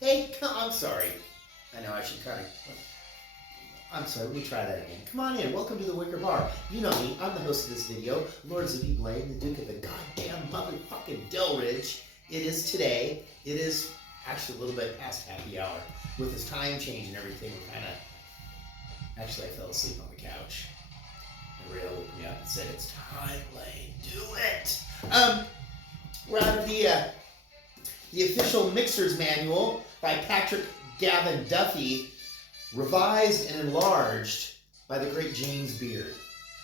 Hey, I'm sorry. I know I should kind of. I'm sorry, let me try that again. Come on in, welcome to the Wicker Bar. You know me, I'm the host of this video, Lord Zippy Blade, the Duke of the goddamn motherfucking Delridge. It is today, it is actually a little bit past happy hour. With this time change and everything, we're kind of, actually I fell asleep on the couch. And Rail woke me up and said, it's time, Blade, do it! We're out of the official mixer's manual by Patrick Gavin Duffy, revised and enlarged by the great James Beard.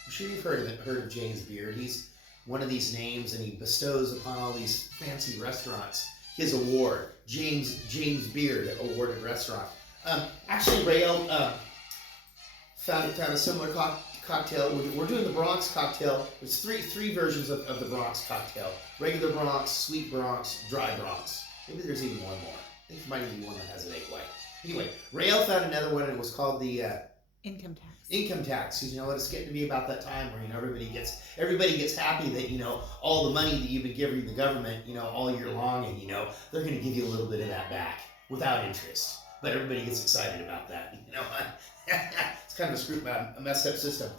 I'm sure you've heard of James Beard. He's one of these names, and he bestows upon all these fancy restaurants his award, James Beard Awarded Restaurant. Actually, Rael found a similar cocktail. We're doing the Bronx cocktail. There's three versions of the Bronx cocktail: regular Bronx, sweet Bronx, dry Bronx. Maybe there's even one more. I think there might even be one that has an egg white. Anyway, Rael found another one, and it was called the income tax. Income tax. Because it's getting to be about that time where everybody gets happy that all the money that you've been giving the government all year long, and they're going to give you a little bit of that back without interest. But everybody gets excited about that. It's kind of a messed up system.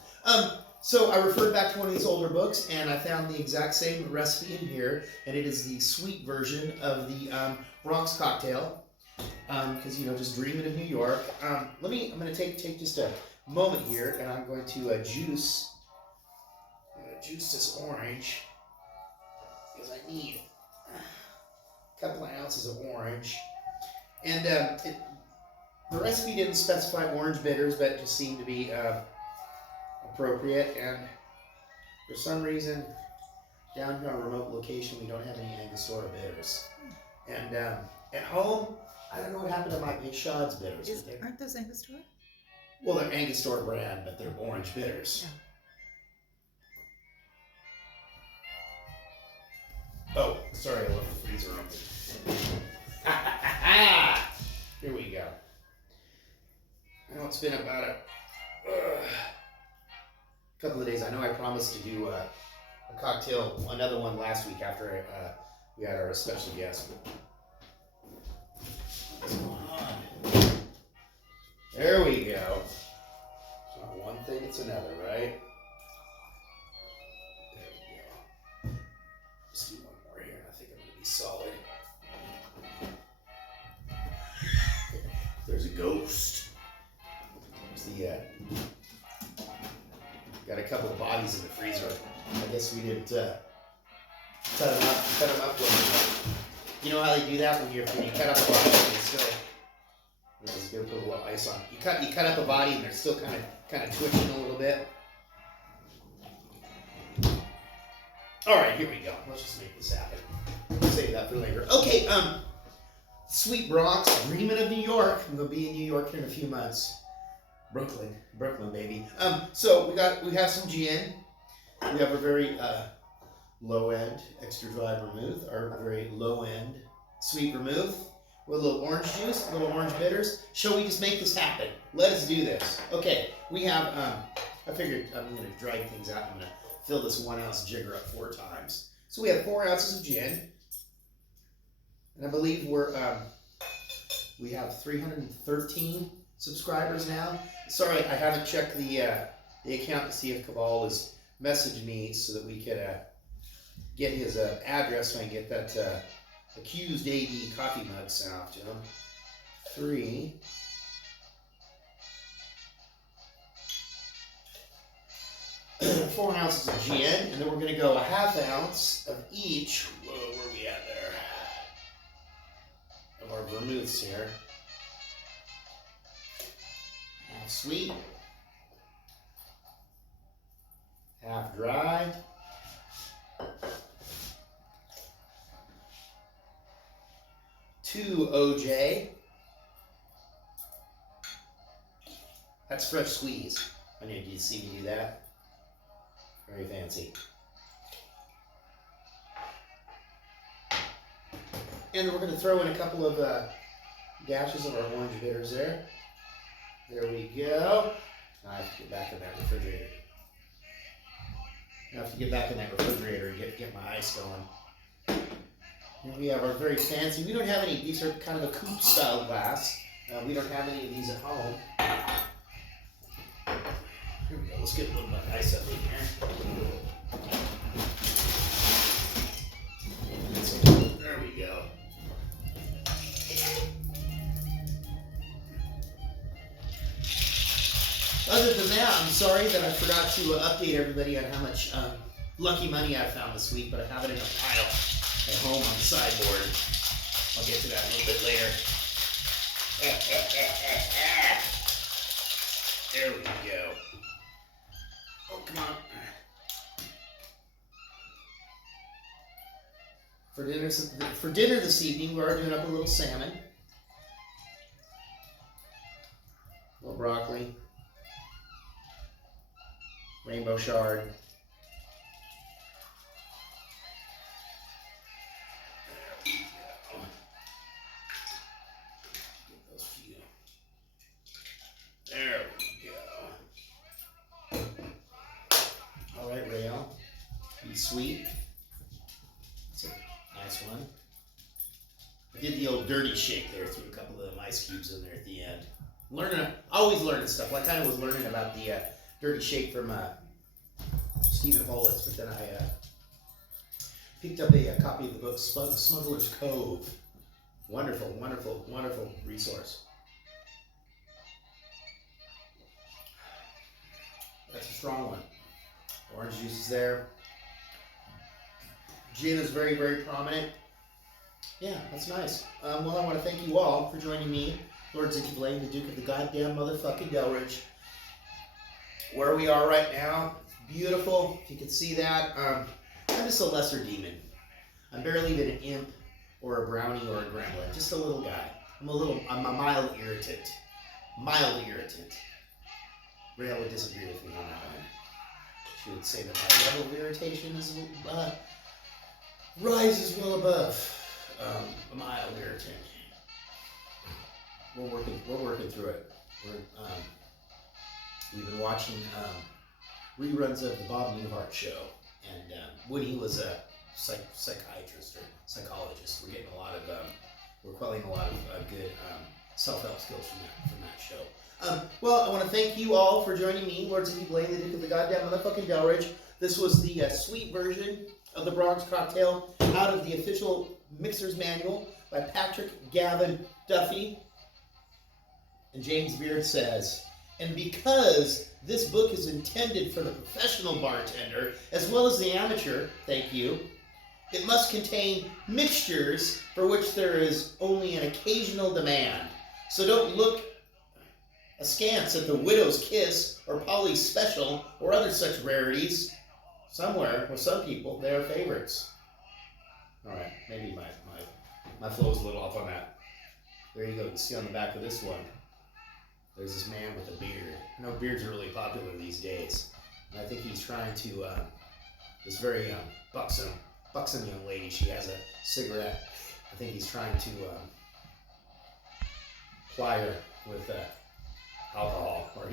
So I referred back to one of these older books, and I found the exact same recipe in here, and it is the sweet version of the Bronx cocktail. Because just dreaming of New York. I'm going to take just a moment here, and I'm going to juice this orange, because I need a couple of ounces of orange. And the recipe didn't specify orange bitters, but it just seemed to be appropriate. And for some reason, down here on a remote location, we don't have any Angostura bitters. And at home, I don't know what happened to my Big Shad's bitters. Aren't those Angostura? Well, they're Angostura brand, but they're orange bitters. Yeah. Oh, sorry, I left the freezer open. Here we go. I know it's been about a couple of days. I know I promised to do a cocktail, another one last week after we had our special guest. What's going on? There we go. It's not one thing, it's another, right? There we go. Just do one more here, and I think I'm going to be solid. There's a ghost. There's got a couple of bodies in the freezer. I guess we didn't cut them up with. You know how they do that when you cut up a body and it's still. I'm just gonna put a little ice on. You cut up a body and they're still kind of twitching a little bit. All right, here we go. Let's just make this happen. We'll save that for later. Okay, sweet Bronx, dreaming of New York. I'm gonna be in New York here in a few months. Brooklyn, baby. So we have some gin. We have a very low end extra dry vermouth, our very low end sweet vermouth with a little orange juice, a little orange bitters. Shall we just make this happen? Let us do this. Okay, we have. I figured I'm going to drag things out. I'm going to fill this 1 ounce jigger up 4 times. So we have 4 ounces of gin, and I believe we have 313 subscribers now. Sorry, I haven't checked the account to see if Cabal has messaged me so that we could get his address so I can get that accused AD coffee mug sent off to him. 4 ounces of gin, and then we're going to go a ½ ounce of each. Whoa, where are we at there? Of our vermouths here. Half sweet, half dry. Two OJ. That's fresh squeeze. I need you to see me do that. Very fancy. And we're going to throw in a couple of dashes of our orange bitters there. There we go. I have to get back in that refrigerator. I have to get back in that refrigerator and get my ice going. Here we have our very fancy. We don't have any. These are kind of a coupe style glass. We don't have any of these at home. Here we go. Let's get a little bit of ice up in here. There we go. Other than that, I'm sorry that I forgot to update everybody on how much lucky money I found this week, but I have it in a pile at home on the sideboard. I'll get to that a little bit later. There we go. Oh, come on. For dinner this evening, we are doing up a little salmon. A little broccoli. Rainbow shard. There we go. All right, Rael. Be sweet. That's a nice one. I did the old dirty shake there. Threw a couple of them ice cubes in there at the end. Always learning stuff. Like I kind of was learning about the dirty shake from Stephen Holitz, but then I picked up a copy of the book Smuggler's Cove. Wonderful, wonderful, wonderful resource. That's a strong one. Orange juice is there. Gin is very, very prominent. Yeah, that's nice. Well, I want to thank you all for joining me, Lord Zicky Blaine, the Duke of the goddamn motherfucking Delridge. Where we are right now, it's beautiful. If you can see that, I'm just a lesser demon. I'm barely even an imp or a brownie or a gremlin. Just a little guy. I'm a mild irritant. Mild irritant. Rael would disagree with me on that one. She would say that my level of irritation is rises well above a mild irritant. We're working through it. We've been watching reruns of the Bob Newhart show, and when he was a psychiatrist or psychologist, we're quelling a lot of good self-help skills from that show. Well, I want to thank you all for joining me, Lord Zicky Blaine, the Duke of the goddamn motherfucking Delridge. This was the sweet version of the Bronx cocktail out of the official mixer's manual by Patrick Gavin Duffy. And James Beard says, and because this book is intended for the professional bartender as well as the amateur, thank you, it must contain mixtures for which there is only an occasional demand. So don't look askance at the Widow's Kiss or Polly's Special or other such rarities. Somewhere, with some people, they are favorites. All right, maybe my flow is a little off on that. There you go. You can see on the back of this one, there's this man with a beard. I know beards are really popular these days. And I think he's trying to, this very buxom young lady, she has a cigarette. I think he's trying to ply her with alcohol, or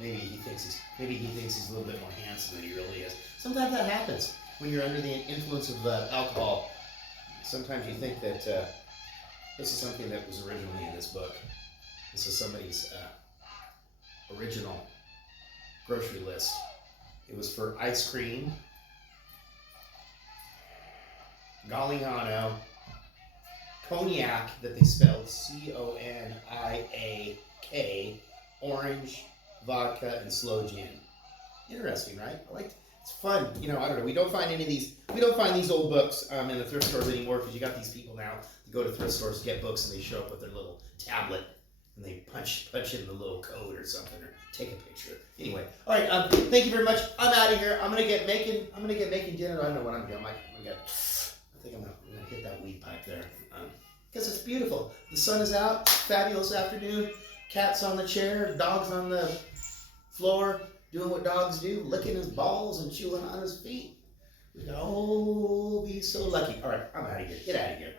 maybe he thinks he's a little bit more handsome than he really is. Sometimes that happens when you're under the influence of alcohol. Sometimes you think that this is something that was originally in this book. This is somebody's original grocery list. It was for ice cream, Galliano, cognac that they spelled C-O-N-I-A-K, orange, vodka, and slow gin. Interesting, right? It's fun. I don't know. We don't find these old books in the thrift stores anymore because you got these people now that go to thrift stores to get books and they show up with their little tablet and they punch in the little code or something or take a picture. Anyway, all right. Thank you very much. I'm out of here. I'm gonna get making dinner. I don't know what I'm doing. I think I'm gonna hit that weed pipe there because it's beautiful. The sun is out. Fabulous afternoon. Cat's on the chair. Dog's on the floor doing what dogs do, licking his balls and chewing on his feet. We can all be so lucky. All right, I'm out of here. Get out of here.